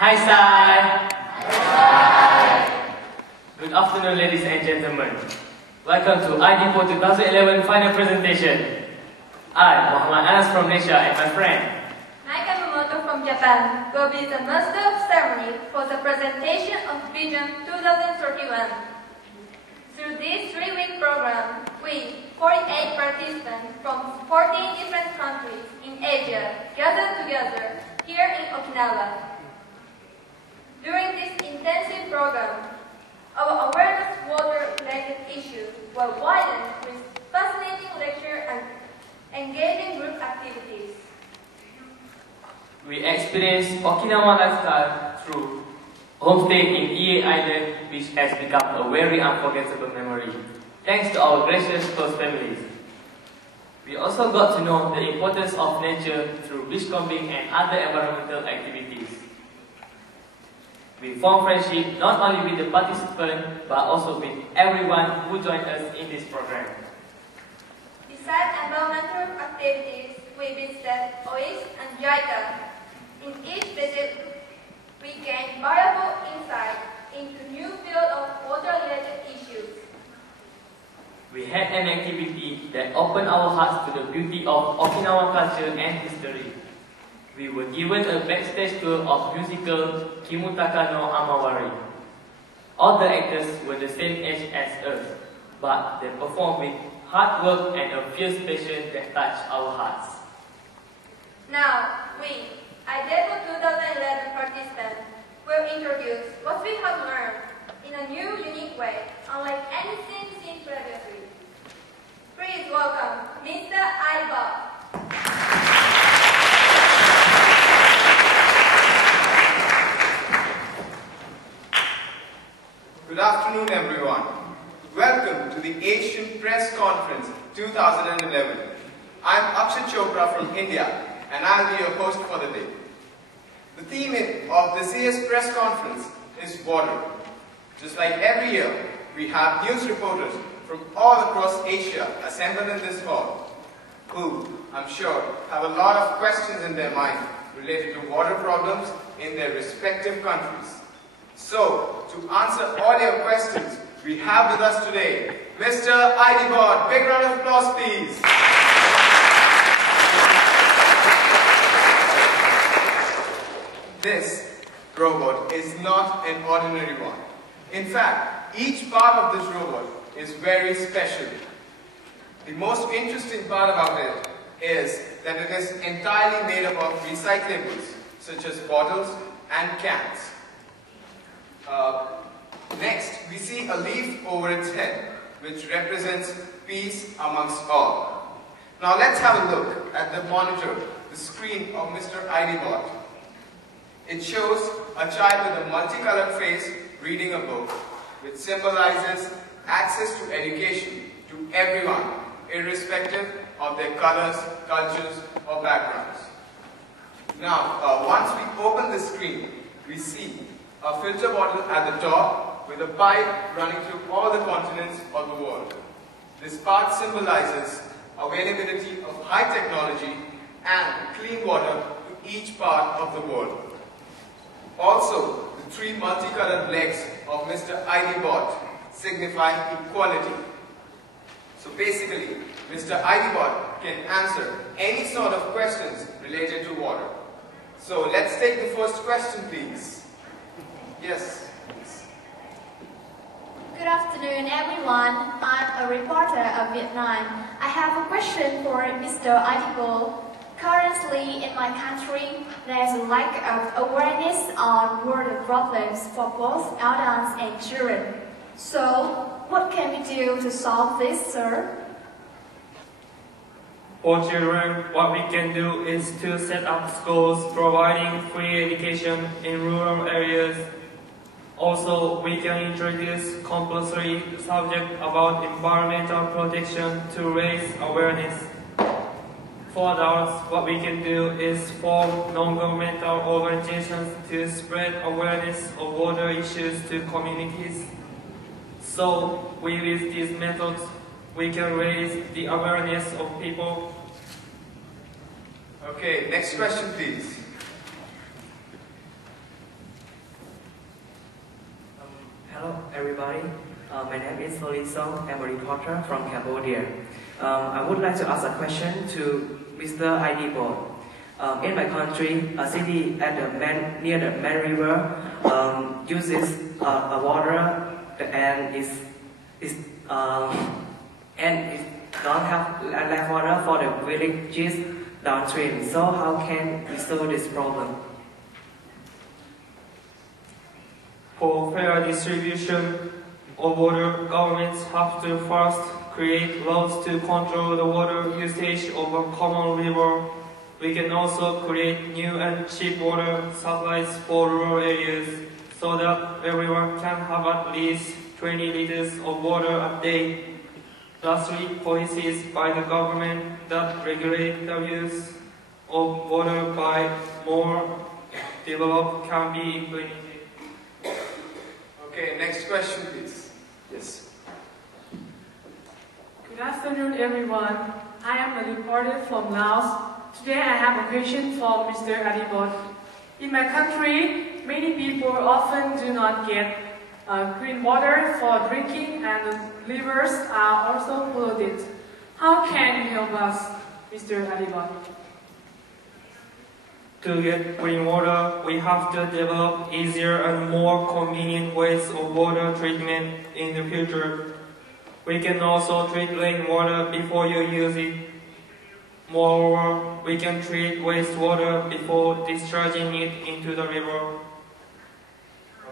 Hi, Sai! Good afternoon, ladies and gentlemen. Welcome to AYDPO 2011 final presentation. I, Muhammad Anas from Malaysia, and my friend Nakamoto from Japan will be the master of ceremony for the presentation of Vision 2031. Through this 3-week program, we, 48 participants from 14 different countries in Asia, gathered together here in Okinawa. During this intensive program, our awareness water-related issues were widened with fascinating lecture and engaging group activities. we experienced Okinawa lifestyle through homestay in EA Island, which has become a very unforgettable memory, thanks to our gracious close families. We also got to know the importance of nature through beachcombing and other environmental activities. We formed friendship not only with the participants, but also with everyone who joined us in this program. Besides environmental activities, we visited OIS and JICA. In each visit, we gained valuable insight into new fields of water-related issues. We had an activity that opened our hearts to the beauty of Okinawa culture and history. We were given a backstage tour of musical Kimutaka no Amawari. All the actors were the same age as us, but they performed with hard work and a fierce passion that touched our hearts. Now, we, AYDPO 2011 participants, will introduce what we have learned in a new, unique way, unlike anything seen previously. Please welcome Mr. AYDBOT. Good afternoon, everyone. Welcome to the Asian Press Conference 2011. I'm Akshat Chopra from India, and I'll be your host for the day. The theme of this year's press conference is water. Just like every year, we have news reporters from all across Asia assembled in this hall, who, I'm sure, have a lot of questions in their mind related to water problems in their respective countries. So, to answer all your questions, we have with us today Mr. AYDBOT. Big round of applause, please. This robot is not an ordinary one. In fact, each part of this robot is very special. The most interesting part about it is that it is entirely made up of recyclables, such as bottles and cans. Next, we see a leaf over its head, which represents peace amongst all. Now let's have a look at the monitor, the screen of Mr. AYDBOT. It shows a child with a multicolored face reading a book, which symbolizes access to education to everyone, irrespective of their colors, cultures, or backgrounds. Now, once we open the screen, we see a filter bottle at the top with a pipe running through all the continents of the world. This part symbolizes availability of high technology and clean water to each part of the world. Also, the 3 multicolored legs of Mr. AYDBOT signify equality. So basically, Mr. AYDBOT can answer any sort of questions related to water. So let's take the first question, please. Yes. Good afternoon, everyone. I'm a reporter of Vietnam. I have a question for Mr. AYDBOT. Currently, in my country, there's a lack of awareness on water problems for both adults and children. So, what can we do to solve this, sir? For children, what we can do is to set up schools providing free education in rural areas. Also, we can introduce compulsory subject about environmental protection to raise awareness. For adults, what we can do is form non-governmental organizations to spread awareness of water issues to communities. So, with these methods, we can raise the awareness of people. Okay, next question, please. name is Soly Song. I'm a reporter from Cambodia. I would like to ask a question to Mr. AYDBOT. In my country, a city at near the main river uses water and it don't have enough water for the villages downstream. So how can we solve this problem? For fair distribution of water, governments have to first create laws to control the water usage of a common river. We can also create new and cheap water supplies for rural areas so that everyone can have at least 20 liters of water a day. Lastly, policies by the government that regulate the use of water by more developed can be implemented. Okay, next question, please. Yes. Good afternoon, everyone. I am a reporter from Laos. Today I have a question for Mr. AYDBOT. In my country, many people often do not get clean water for drinking, and the rivers are also polluted. How can you help us, Mr. AYDBOT? To get clean water, we have to develop easier and more convenient ways of water treatment in the future. We can also treat rainwater before you use it. Moreover, we can treat wastewater before discharging it into the river.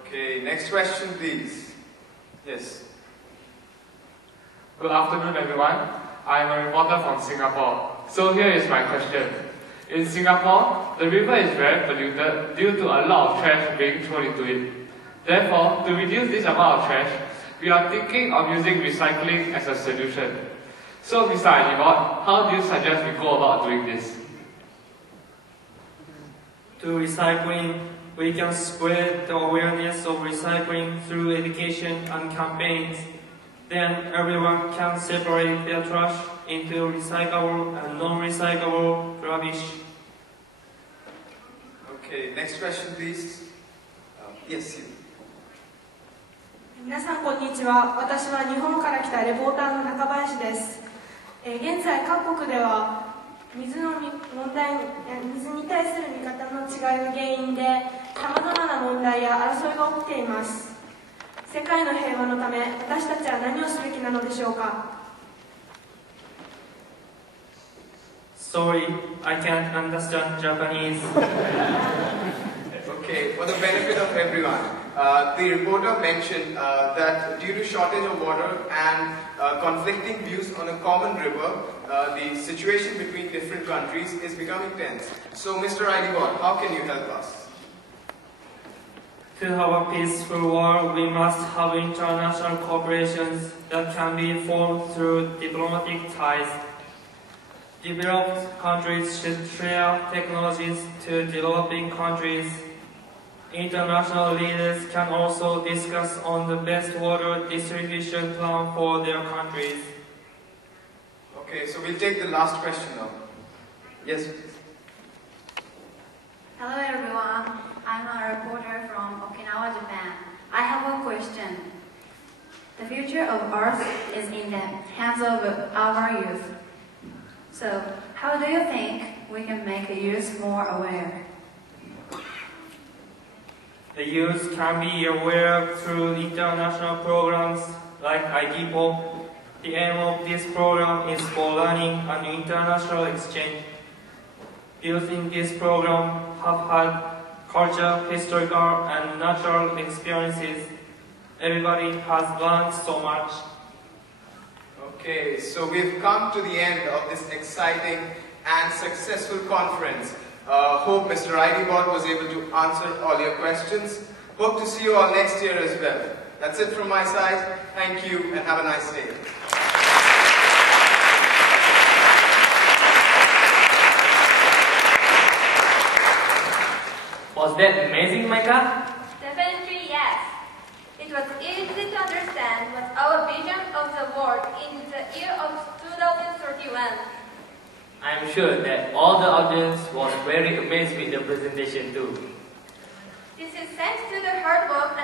Okay, next question, please. Yes. Good afternoon, everyone. I am a reporter from Singapore. So here is my question. In Singapore, the river is very polluted due to a lot of trash being thrown into it. Therefore, to reduce this amount of trash, we are thinking of using recycling as a solution. So, Mr. AYDBOT, how do you suggest we go about doing this? To recycling, we can spread the awareness of recycling through education and campaigns. Then everyone can separate their trash into recyclable and non-recyclable rubbish. Okay, next question, please. Yes, you. 皆さんこんにちは。私は日本から来たレポーターの中林です。現在各国では水に対する見方の違いが原因でさまざまな問題や争いが起きています。世界の平和のため私たちは何をすべきなのでしょうか。 Sorry, I can't understand Japanese. Okay, for the benefit of everyone, the reporter mentioned that due to shortage of water and conflicting views on a common river, the situation between different countries is becoming tense. So, Mr. AYDBOT, how can you help us? To have a peaceful world, we must have international cooperations that can be formed through diplomatic ties. Developed countries should share technologies to developing countries. International leaders can also discuss on the best water distribution plan for their countries. Okay, so we'll take the last question now. Yes, please. Hello everyone, I'm a reporter from Okinawa, Japan. I have a question. The future of Earth is in the hands of our youth. So, how do you think we can make the youth more aware? The youth can be aware through international programs like AYDPO. The aim of this program is for learning and international exchange. Youth in this program have had culture, historical, and natural experiences. Everybody has learned so much. Okay, so we've come to the end of this exciting and successful conference. Hope Mr. AYDBOT was able to answer all your questions. Hope to see you all next year as well. That's it from my side. Thank you and have a nice day. Was that amazing, Micah? Definitely yes. It was easy to understand what our vision of the world in the year of 2031. I am sure that all the audience was very amazed with the presentation too. This is thanks to the hard work and